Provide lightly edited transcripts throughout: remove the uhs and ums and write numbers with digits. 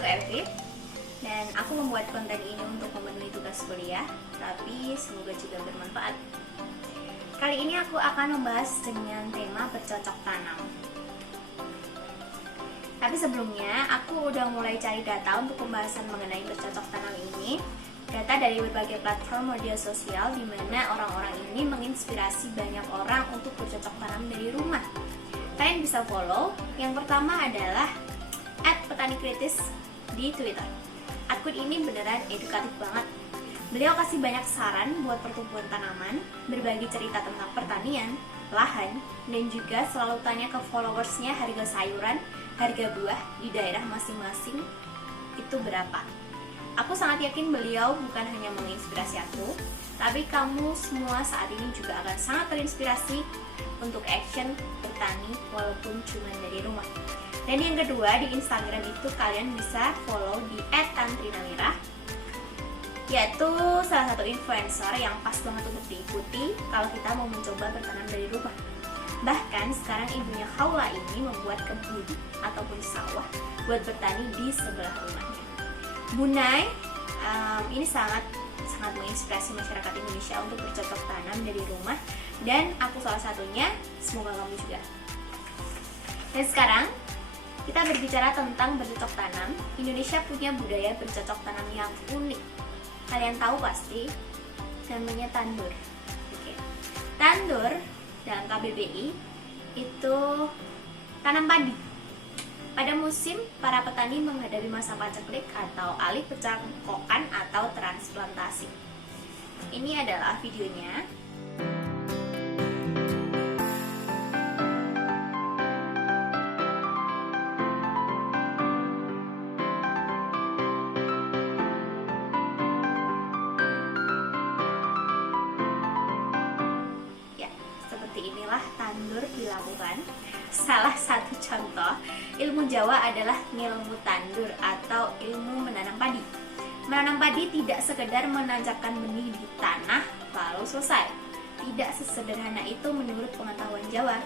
aku Elvi dan aku membuat konten ini untuk memenuhi tugas kuliah, tapi semoga juga bermanfaat. Kali ini aku akan membahas dengan tema bercocok tanam. Tapi sebelumnya aku udah mulai cari data untuk pembahasan mengenai bercocok tanam ini. Data dari berbagai platform media sosial di mana orang-orang ini menginspirasi banyak orang untuk bercocok tanam dari rumah. Kalian bisa follow. Yang pertama adalah @petanikritis di Twitter. Akun ini beneran edukatif banget. Beliau kasih banyak saran buat pertumbuhan tanaman, berbagi cerita tentang pertanian, lahan, dan juga selalu tanya ke followersnya harga sayuran, harga buah di daerah masing-masing itu berapa. Aku sangat yakin beliau bukan hanya menginspirasi aku, tapi kamu semua saat ini juga akan sangat terinspirasi untuk action bertani walaupun cuma dari rumah. Dan yang kedua, di Instagram itu kalian bisa follow di @tantrinawira, yaitu salah satu influencer yang pas banget untuk diikuti kalau kita mau mencoba bertanam dari rumah. Bahkan sekarang ibunya Haula ini membuat kebun ataupun sawah buat bertani di sebelah rumahnya. Bunai ini sangat menginspirasi masyarakat Indonesia untuk bercocok tanam dari rumah, dan aku salah satunya, semoga kamu juga. Dan sekarang kita berbicara tentang bercocok tanam. Indonesia punya budaya bercocok tanam yang unik. Kalian tahu pasti, namanya tandur. Oke. Tandur dalam KBBI itu tanam padi. Pada musim, para petani menghadapi masa paceklik atau alih pecangkokan atau transplantasi. Ini adalah videonya. Ya, seperti inilah tandur dilakukan. Salah satu contoh ilmu Jawa adalah ngilmu tandur atau ilmu menanam padi. Menanam padi tidak sekedar menancapkan benih di tanah lalu selesai. Tidak sesederhana itu menurut pengetahuan Jawa.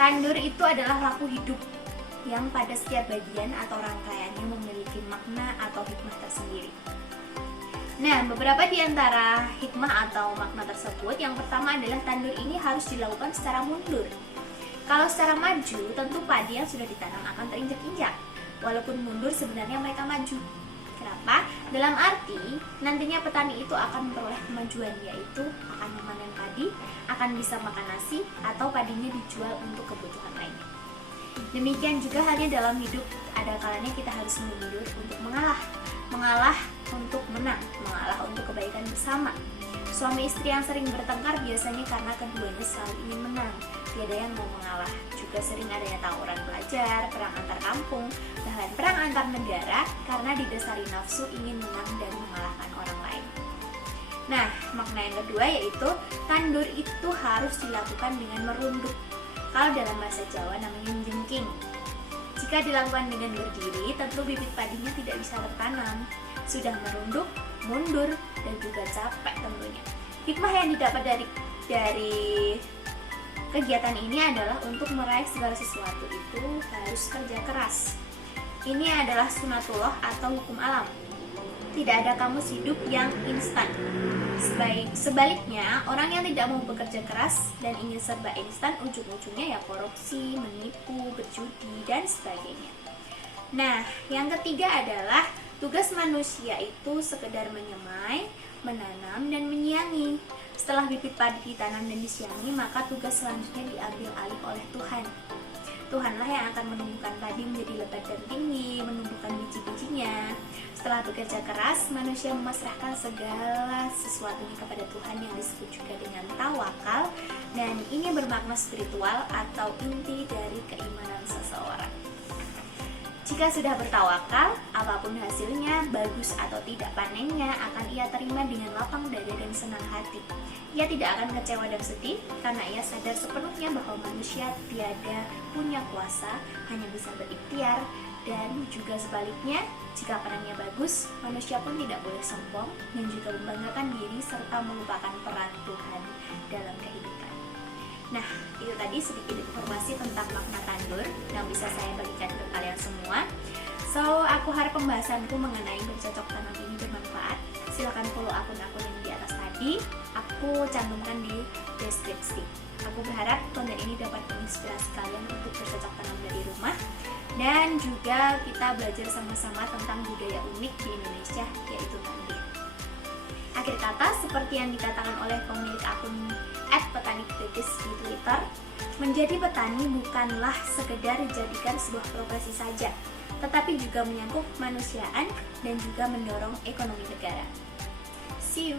Tandur itu adalah laku hidup yang pada setiap bagian atau rangkaiannya memiliki makna atau hikmah tersendiri. Nah, beberapa di antara hikmah atau makna tersebut, yang pertama adalah tandur ini harus dilakukan secara mundur. Kalau secara maju, tentu padi yang sudah ditanam akan terinjak-injak. Walaupun mundur, sebenarnya mereka maju. Kenapa? Dalam arti, nantinya petani itu akan memperoleh kemajuan, yaitu akan memanen padi, akan bisa makan nasi, atau padinya dijual untuk kebutuhan lainnya. Demikian juga halnya dalam hidup, ada kalanya kita harus mundur untuk mengalah. Mengalah untuk menang, mengalah untuk kebaikan bersama. Suami istri yang sering bertengkar biasanya karena keduanya selalu ingin menang, tiada yang mau mengalah. Juga sering adanya tawuran pelajar, perang antar kampung, bahkan perang antar negara karena didasari nafsu ingin menang dan mengalahkan orang lain. Nah, makna yang kedua yaitu tandur itu harus dilakukan dengan merunduk. Kalau dalam bahasa Jawa namanya menjengking. Jika dilakukan dengan berdiri, tentu bibit padinya tidak bisa tertanam. Sudah merunduk, mundur, dan juga capek tentunya. Hikmah yang didapat dari kegiatan ini adalah untuk meraih segala sesuatu itu harus kerja keras. Ini adalah sunatullah atau hukum alam. Tidak ada kamus hidup yang instan. Sebaliknya, orang yang tidak mau bekerja keras dan ingin serba instan, ujung-ujungnya ya korupsi, menipu, berjudi, dan sebagainya. Nah, yang ketiga adalah tugas manusia itu sekedar menyemai, menanam, dan menyiangi. Setelah bibit padi ditanam dan disiangi, maka tugas selanjutnya diambil alih oleh Tuhan. Tuhanlah yang akan menumbuhkan padi menjadi lebat dan tinggi, menumbuhkan biji-bijinya. Setelah bekerja keras, manusia memasrahkan segala sesuatunya kepada Tuhan yang disebut juga dengan tawakal, dan ini bermakna spiritual atau inti dari keimanan seseorang. Jika sudah bertawakal, apapun hasilnya, bagus atau tidak panennya, akan ia terima dengan lapang dada dan senang hati. Ia tidak akan kecewa dan sedih, karena ia sadar sepenuhnya bahwa manusia tiada punya kuasa, hanya bisa berikhtiar. Dan juga sebaliknya, jika panennya bagus, manusia pun tidak boleh sombong dan juga membanggakan diri serta melupakan peran Tuhan dalam kehidupan. Nah, itu tadi sedikit informasi tentang makna tandur yang bisa saya bagikan ke kalian semua. So, aku harap pembahasanku mengenai bercocok tanam ini bermanfaat. Silahkan follow akun-akun yang di atas tadi, aku cantumkan di deskripsi. Aku berharap konten ini dapat menginspirasi kalian untuk bercocok tanam dari rumah, dan juga kita belajar sama-sama tentang budaya unik di Indonesia, yaitu tandir. Akhir kata, seperti yang dikatakan oleh pemilik akun @petani_kritis di Twitter, menjadi petani bukanlah sekedar dijadikan sebuah profesi saja, tetapi juga menyangkut kemanusiaan dan juga mendorong ekonomi negara. See you!